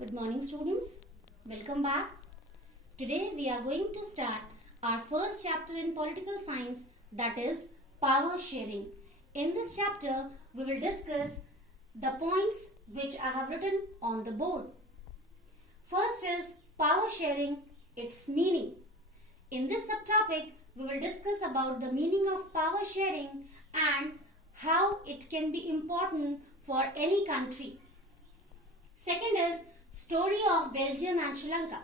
Good morning, students. Welcome back. Today we are going to start our first chapter in political science, that is power sharing. In this chapter, we will discuss the points which I have written on the board. First is power sharing, its meaning. In this subtopic, we will discuss about the meaning of power sharing and how it can be important for any country. Second is story of Belgium and Sri Lanka.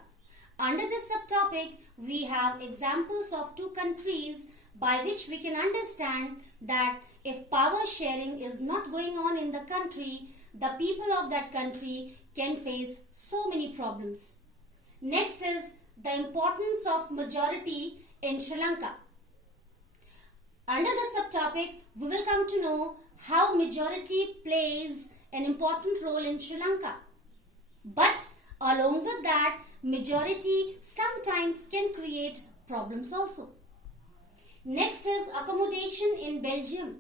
Under this subtopic, we have examples of two countries by which we can understand that if power sharing is not going on in the country, the people of that country can face so many problems. Next is the importance of majority in Sri Lanka. Under the subtopic, we will come to know how majority plays an important role in Sri Lanka. But along with that, majority sometimes can create problems also. Next is accommodation in Belgium.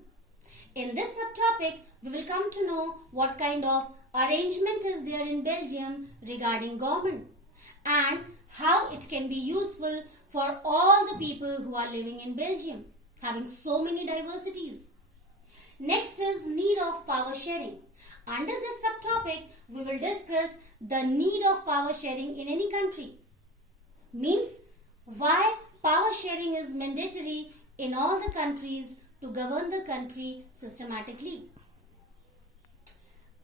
In this subtopic, we will come to know what kind of arrangement is there in Belgium regarding government and how it can be useful for all the people who are living in Belgium, having so many diversities. Next is need of power sharing. Under this subtopic, we will discuss the need of power sharing in any country. Means why power sharing is mandatory in all the countries to govern the country systematically.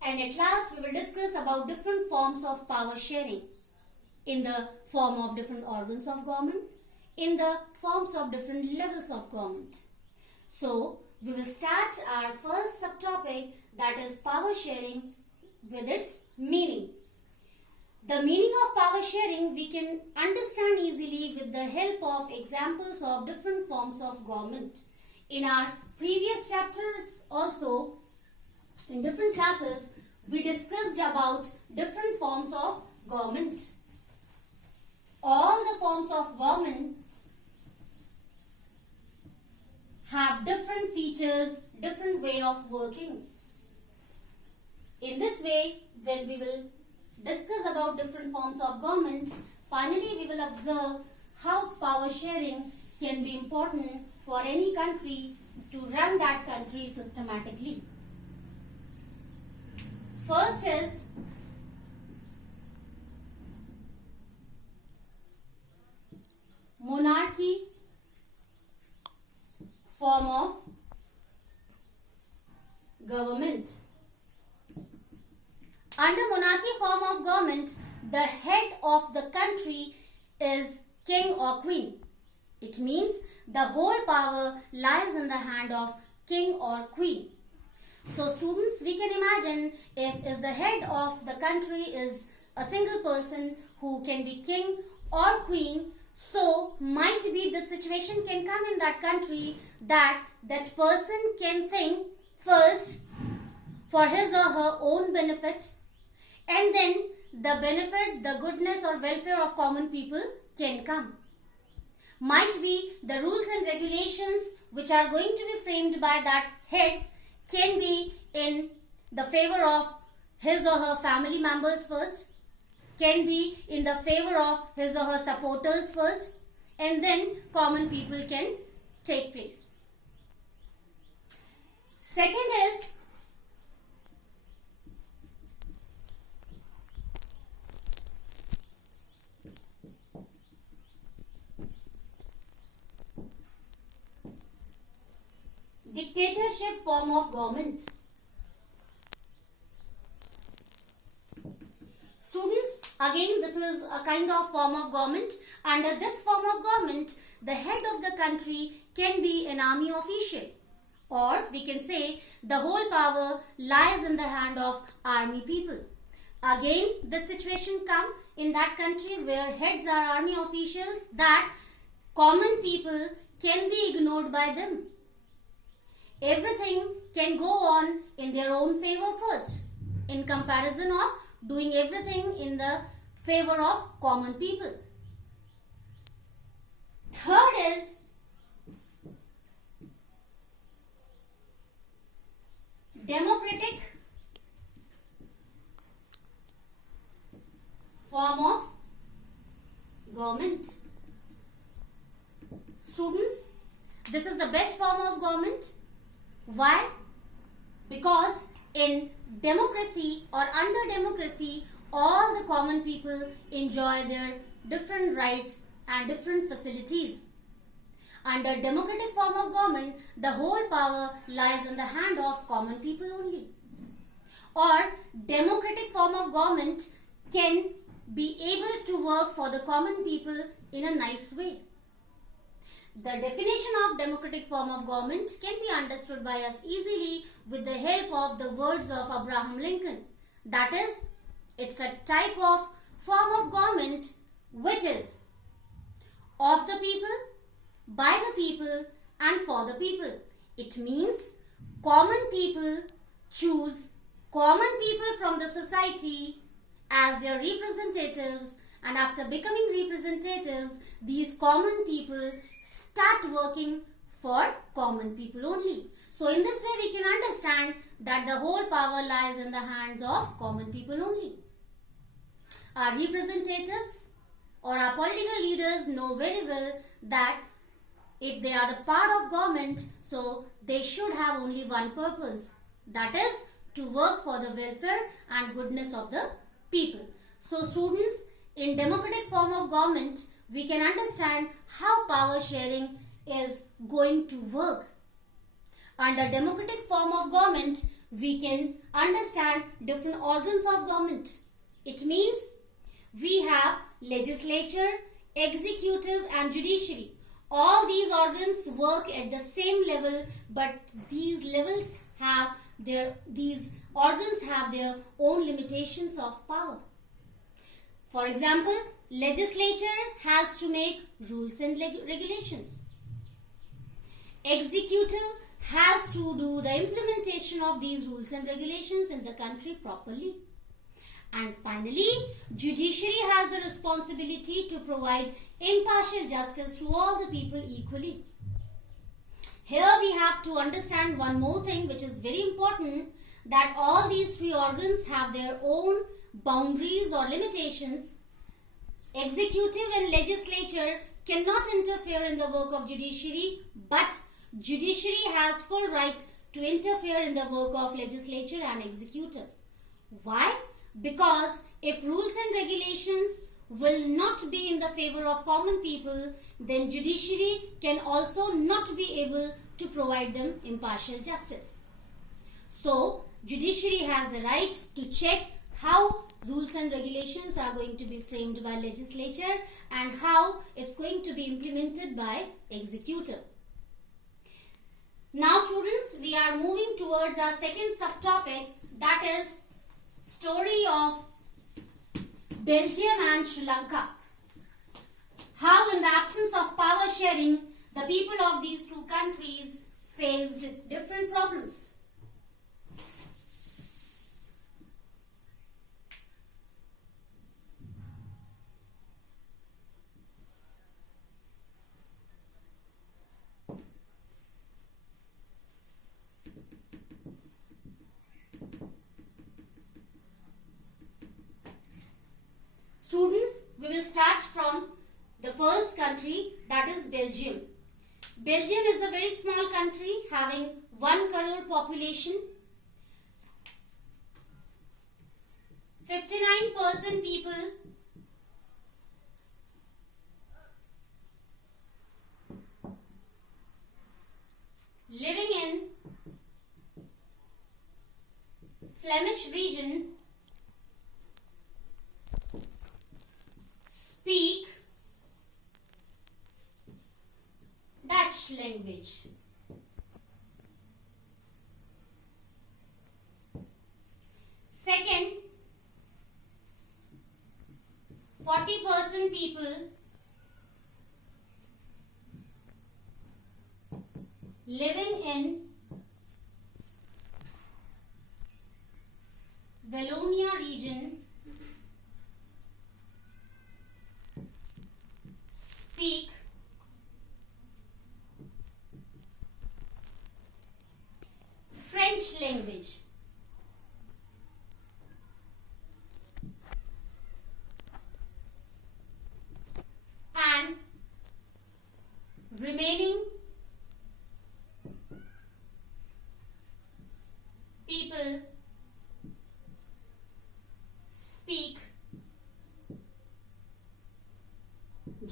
And at last, we will discuss about different forms of power sharing in the form of different organs of government, in the forms of different levels of government. So, we will start our first subtopic, that is power sharing, with its meaning. The meaning of power sharing we can understand easily with the help of examples of different forms of government. In our previous chapters also, in different classes, we discussed about different forms of government. All the forms of government have different features, different way of working. In this way, when we will discuss about different forms of government, finally we will observe how power sharing can be important for any country to run that country systematically. First is monarchy, form of government. Under monarchy form of government, the head of the country is king or queen. It means the whole power lies in the hand of king or queen. So students, we can imagine if the head of the country is a single person who can be king or queen, so might be the situation can come in that country that person can think first for his or her own benefit, and then the benefit, the goodness or welfare of common people can come. Might be the rules and regulations which are going to be framed by that head can be in the favor of his or her family members first, can be in the favor of his or her supporters first, and then common people can take place. Second is dictatorship form of government. Students, again this is a kind of form of government. Under this form of government, the head of the country can be an army official, or we can say the whole power lies in the hand of army people. Again, this situation come in that country where heads are army officials, that common people can be ignored by them. Everything can go on in their own favor first, in comparison of doing everything in the favor of common people. Third is democratic Why? Because in democracy or under democracy, all the common people enjoy their different rights and different facilities. Under democratic form of government, the whole power lies in the hand of common people only. Or democratic form of government can be able to work for the common people in a nice way. The definition of democratic form of government can be understood by us easily with the help of the words of Abraham Lincoln. That is, it's a type of form of government which is of the people, by the people and for the people. It means common people choose common people from the society as their representatives, and after becoming representatives, these common people start working for common people only. So in this way we can understand that the whole power lies in the hands of common people only. Our representatives or our political leaders know very well that if they are the part of government, so they should have only one purpose, that is to work for the welfare and goodness of the people. So students, in democratic form of government, we can understand how power sharing is going to work. Under democratic form of government, we can understand different organs of government. It means we have legislature, executive and judiciary. All these organs work at the same level, but these organs have their own limitations of power. For example, legislature has to make rules and regulations. Executive has to do the implementation of these rules and regulations in the country properly. And finally, judiciary has the responsibility to provide impartial justice to all the people equally. Here we have to understand one more thing which is very important, that all these three organs have their own boundaries or limitations. Executive and legislature cannot interfere in the work of judiciary, but judiciary has full right to interfere in the work of legislature and executive. Why? Because if rules and regulations will not be in the favor of common people, then judiciary can also not be able to provide them impartial justice. So, judiciary has the right to check how rules and regulations are going to be framed by legislature and how it's going to be implemented by executive. Now students, we are moving towards our second subtopic, that is story of Belgium and Sri Lanka. How in the absence of power sharing, the people of these two countries faced different problems. Students, we will start from the first country, that is Belgium. Belgium is a very small country having 1 crore population. 59% people living in Flemish region speak Dutch language. Second, 40% people living in Wallonia region speak French language. And remaining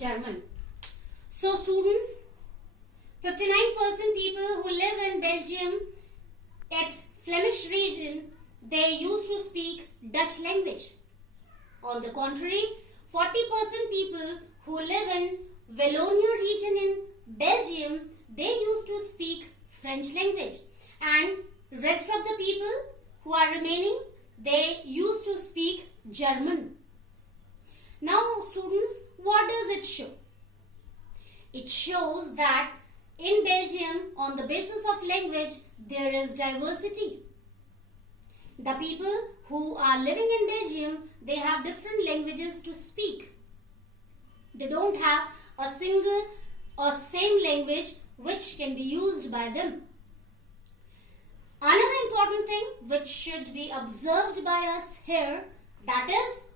German. So students, 59% people who live in Belgium at Flemish region, they used to speak Dutch language. On the contrary, 40% people who live in Wallonia region in Belgium, they used to speak French language. And rest of the people who are remaining, they used to speak German. Now students, what does it show? It shows that in Belgium, on the basis of language, there is diversity. The people who are living in Belgium, they have different languages to speak. They don't have a single or same language which can be used by them. Another important thing which should be observed by us here, that is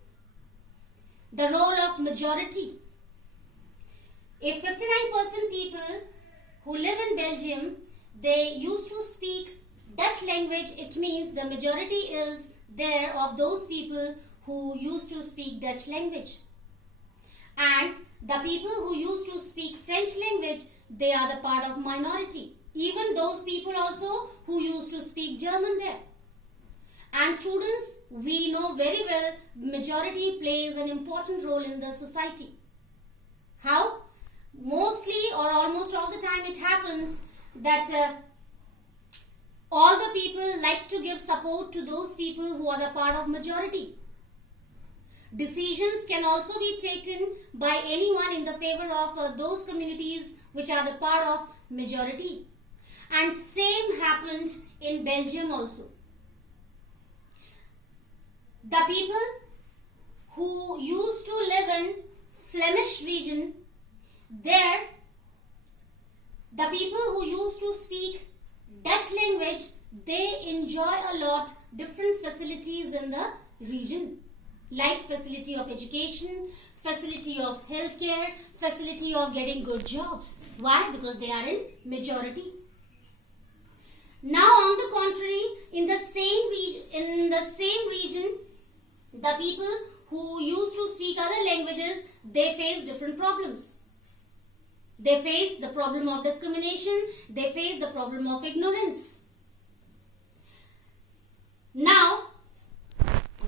the role of majority. If 59% people who live in Belgium, they used to speak Dutch language, it means the majority is there of those people who used to speak Dutch language. And the people who used to speak French language, they are the part of minority. Even those people also who used to speak German there. And students, we know very well majority plays an important role in the society. How? Mostly or almost all the time it happens that all the people like to give support to those people who are the part of majority. Decisions can also be taken by anyone in the favor of those communities which are the part of majority. And same happened in Belgium also. The people who used to live in Flemish region, there the people who used to speak Dutch language, they enjoy a lot different facilities in the region, like facility of education, facility of healthcare, facility of getting good jobs. Why? Because they are in majority. Now on the contrary, in the same region, the people who used to speak other languages, they face different problems. They face the problem of discrimination, they face the problem of ignorance. Now,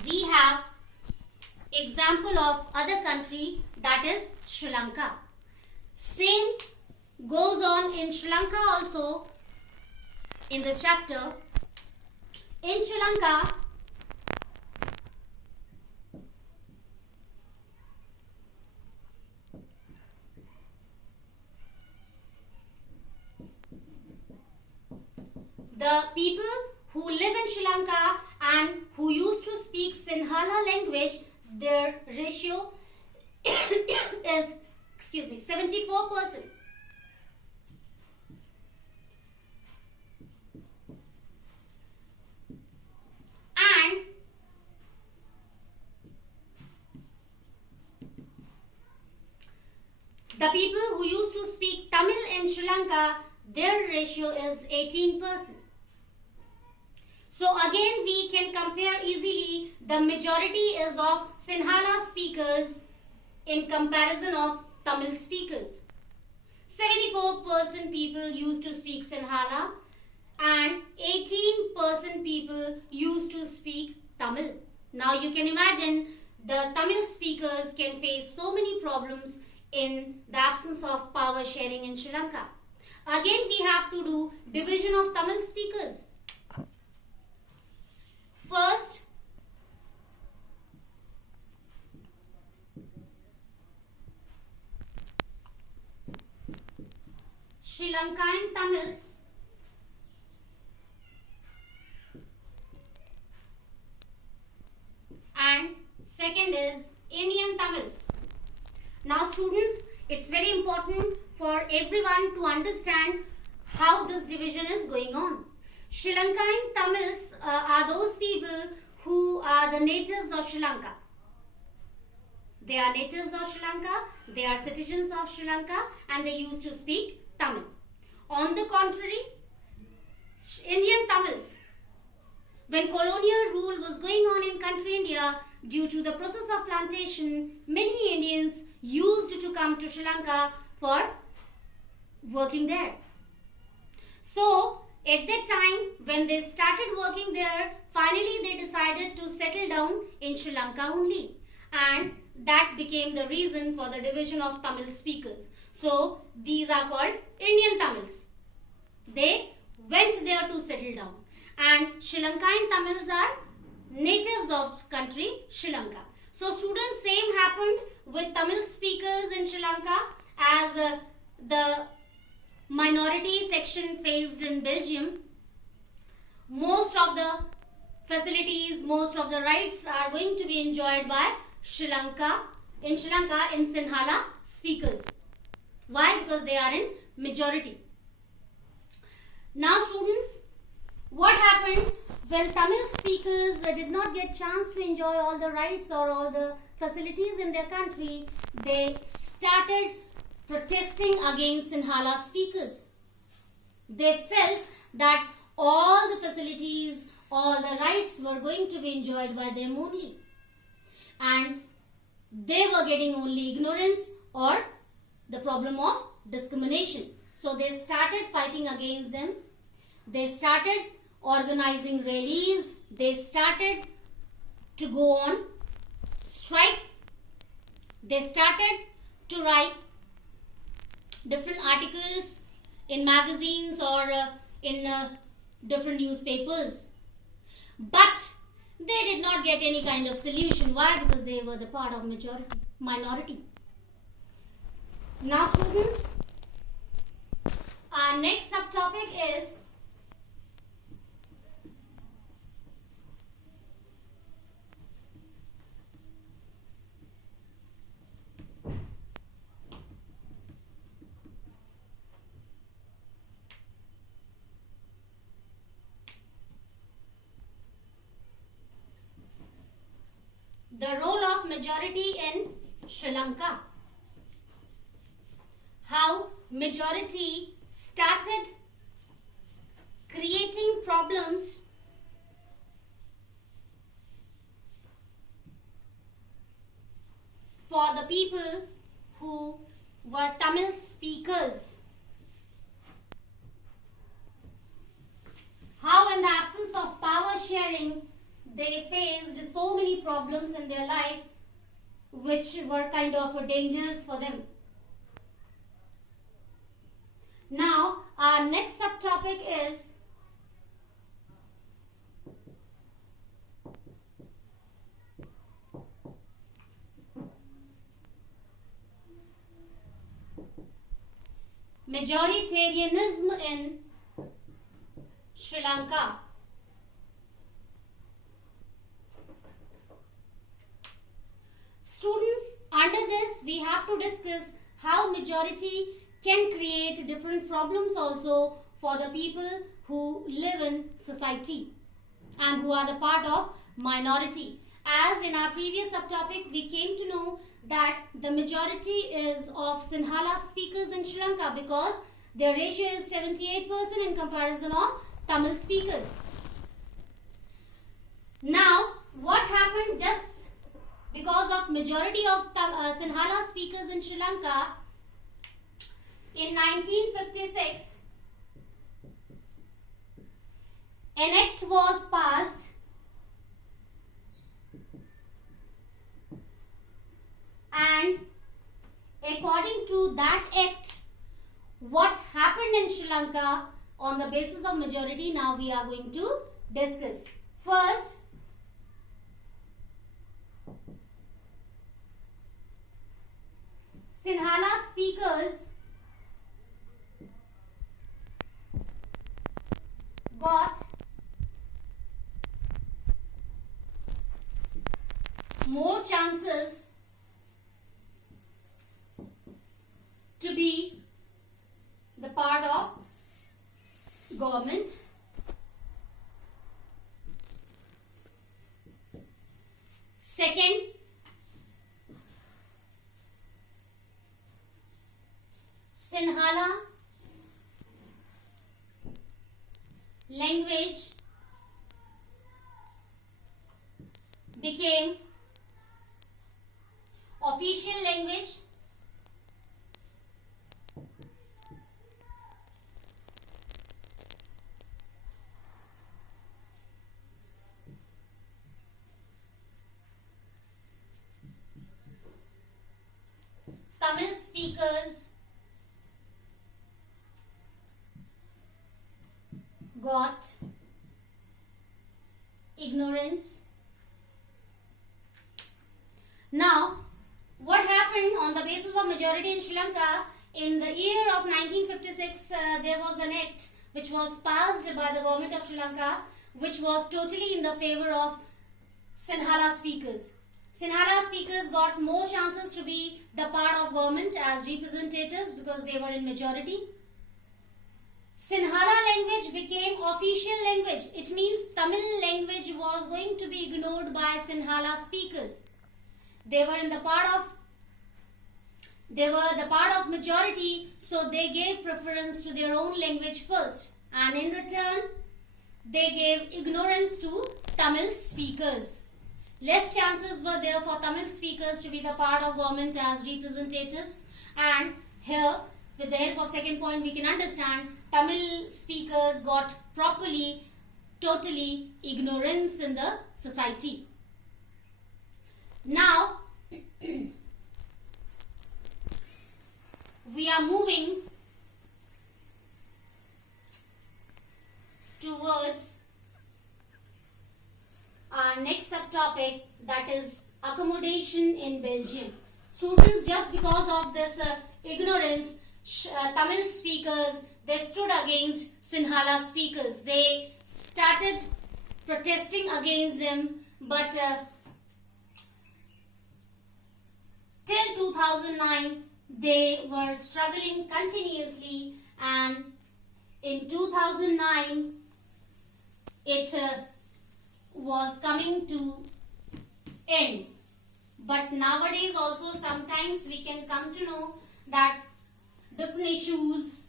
we have example of other country, that is Sri Lanka. Same goes on in Sri Lanka also in this chapter. In Sri Lanka, the people who live in Sri Lanka and who used to speak Sinhala language, their ratio is 74%. And the people who used to speak Tamil in Sri Lanka, their ratio is 18%. So again we can compare easily, the majority is of Sinhala speakers in comparison of Tamil speakers. 74% people used to speak Sinhala and 18% people used to speak Tamil. Now you can imagine the Tamil speakers can face so many problems in the absence of power sharing in Sri Lanka. Again we have to do division of Tamil speakers. First, Sri Lankan Tamils and second is Indian Tamils. Now students, it's very important for everyone to understand how this division is going on. Sri Lankan Tamils are those people who are the natives of Sri Lanka. They are natives of Sri Lanka, they are citizens of Sri Lanka and they used to speak Tamil. On the contrary, Indian Tamils, when colonial rule was going on in country India, due to the process of plantation, many Indians used to come to Sri Lanka for working there. So at that time, when they started working there, finally they decided to settle down in Sri Lanka only, and that became the reason for the division of Tamil speakers. So these are called Indian Tamils. They went there to settle down, and Sri Lankan Tamils are natives of country Sri Lanka. So students, same happened with Tamil speakers in Sri Lanka as the minority section faced in Belgium. Most of the facilities, most of the rights are going to be enjoyed by Sri Lanka in Sinhala speakers. Why? Because they are in majority. Now students, what happened when Tamil speakers did not get chance to enjoy all the rights or all the facilities in their country? They started protesting against Sinhala speakers. They felt that all the facilities, all the rights were going to be enjoyed by them only, and they were getting only ignorance or the problem of discrimination. So they started fighting against them. They started organizing rallies. They started to go on strike. They started to write different articles in magazines or in different newspapers. But they did not get any kind of solution. Why? Because they were the part of minority. Now students, our next subtopic is the role of majority in Sri Lanka. How majority started creating problems for the people who were Tamil speakers. How in the absence of power sharing, they faced so many problems in their life which were kind of dangerous for them. Now, our next subtopic is majoritarianism in Sri Lanka. Students, under this we have to discuss how majority can create different problems also for the people who live in society and who are the part of minority. As in our previous subtopic, we came to know that the majority is of Sinhala speakers in Sri Lanka because their ratio is 78% in comparison of Tamil speakers. Now, what happened just because of majority of Sinhala speakers in Sri Lanka? In 1956, an act was passed and according to that act, what happened in Sri Lanka on the basis of majority, now we are going to discuss. First, Sinhala speakers got more chances to be the part of government. Second, Sinhala language became official language speakers got ignorance. Now, what happened on the basis of majority in Sri Lanka? In the year of 1956, there was an act which was passed by the government of Sri Lanka, which was totally in the favor of Sinhala speakers. Sinhala speakers got more chances to be the part of government as representatives because they were in majority. Sinhala language became official language. It means Tamil language was going to be ignored by Sinhala speakers. They were the part of majority, so they gave preference to their own language first, and in return they gave ignorance to Tamil speakers. Less chances were there for Tamil speakers to be the part of government as representatives, and here with the help of second point we can understand Tamil speakers got totally ignorance in the society. Now we are moving towards our next subtopic, that is accommodation in Belgium. Students, just because of this ignorance, Tamil speakers, they stood against Sinhala speakers. They started protesting against them, but till 2009 they were struggling continuously, and in 2009 it was coming to end. But nowadays also sometimes we can come to know that different issues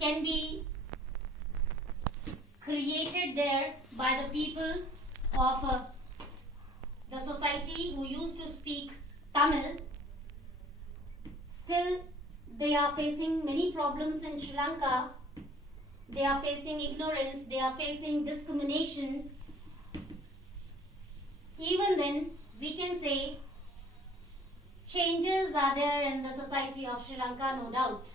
can be created there by the people of the society who used to speak Tamil. Still, they are facing many problems in Sri Lanka. They are facing ignorance, they are facing discrimination. Even then, we can say changes are there in the society of Sri Lanka, no doubt.